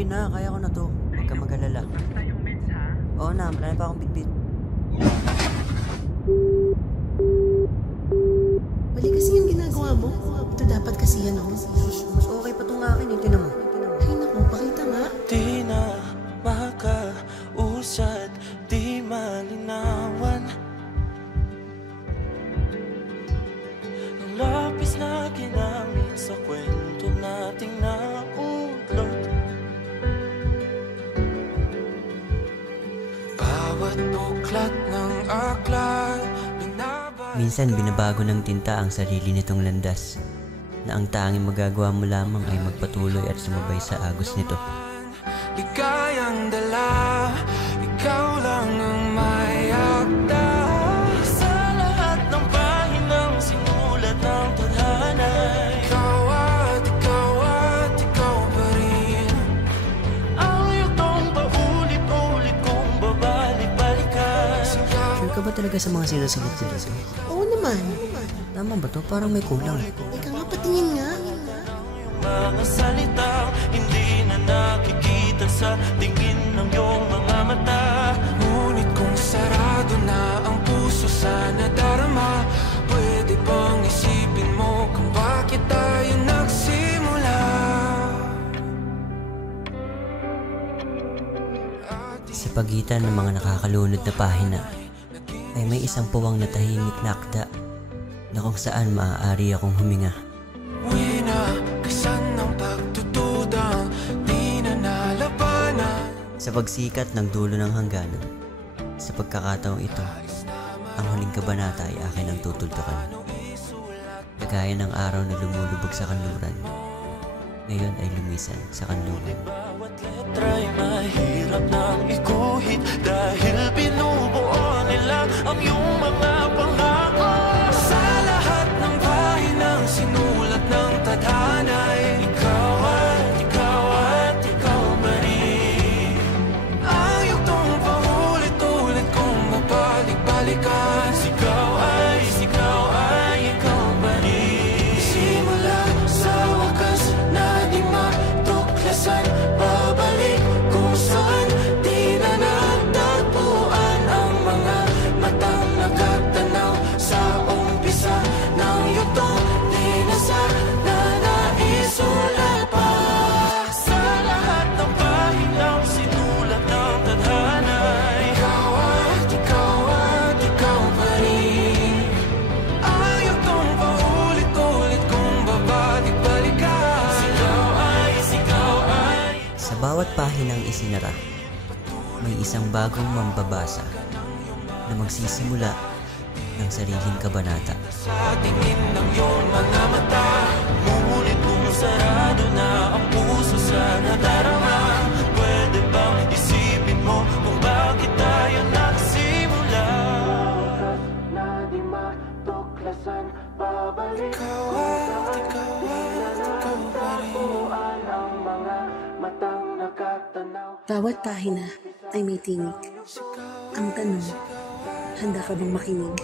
Sige na, kaya ko na to. Huwag ka mag-alala. Basta yung meds ha? Oo na, marami pa akong bitbit. Mali kasi yung ginagawa mo. Ito dapat kasi yan ako. Mas okay pa itong akin, tinan mo. Ay naku, pakita nga. Di na makausad, di malinawan ang lapis na ginamit sa kwento nating naudlot. Bawat buklat ng aklat, Minsan binabago ng tinta ang sarili nitong landas, na ang tanging magagawa mo lamang ay magpatuloy at sumabay sa agos nito. Ligayang dala, ikaw lang ang may akda sa lahat ng pahinang sinulat ng tadhana. Ikaw at ikaw pa rin ang yugtong paulit-ulit kong babalik-balikan. Sure ka ba talaga sa mga sinusulat ko dito? Oo naman. Tama ba to? Parang may kulang. Ika nga, patingin nga. Mga salitang hindi na nakikita sa tingin ng iyong mga mata. Ngunit kung sarado na ang puso sa nadarama, pwede bang isipin mo kung bakit tayo nagsimula? Sa pagitan ng mga nakakalunod na pahina ay may isang puwang na tahimik na akda na kung saan maaari akong huminga. Winakasan ng pagtutudang di na nalabanan. Sa pagsikat ng dulo ng hangganan, sa pagkakataong ito, ang huling kabanata ay akin ang tutultukan. Kagaya ng araw na lumulubog sa kanluran, ngayon ay lumisan sa kanlungan. Bawat letra'y mahirap nang ikuhit dahil binubuo nila ang iyong mga pangako. Sa lahat ng pahinang sinulat ng tadhana'y ikaw pa rin ang yugtong paulit-ulit kong mabalik-balikan. Sigaw ay ikaw pa rin. Simula sa wakas na di matuklasan, babalik kung saan di na natagpuan ang mga matang nakatanaw sa umpisa ng yugtong di na sana naisulat pa. Sa lahat ng pahinang sinulat ng tadhana, ikaw pa rin ang yugtong paulit-ulit kong babalik-balikan. Sigaw ay Sa bawat pahinang isinara, may isang bagong mambabasa na magsisimula ng sariling kabanata. sa tingin ng iyong mga mata. Ngunit kung sarado na ang puso sa nadarama, pwede bang isipin mo kung bakit tayo nagsimula? Na di matuklasan, babalik ikaw pa rin ang mga matang nakatanaw. Bawat pahina ay may tinig. Ang tanong, handa ka bang makinig?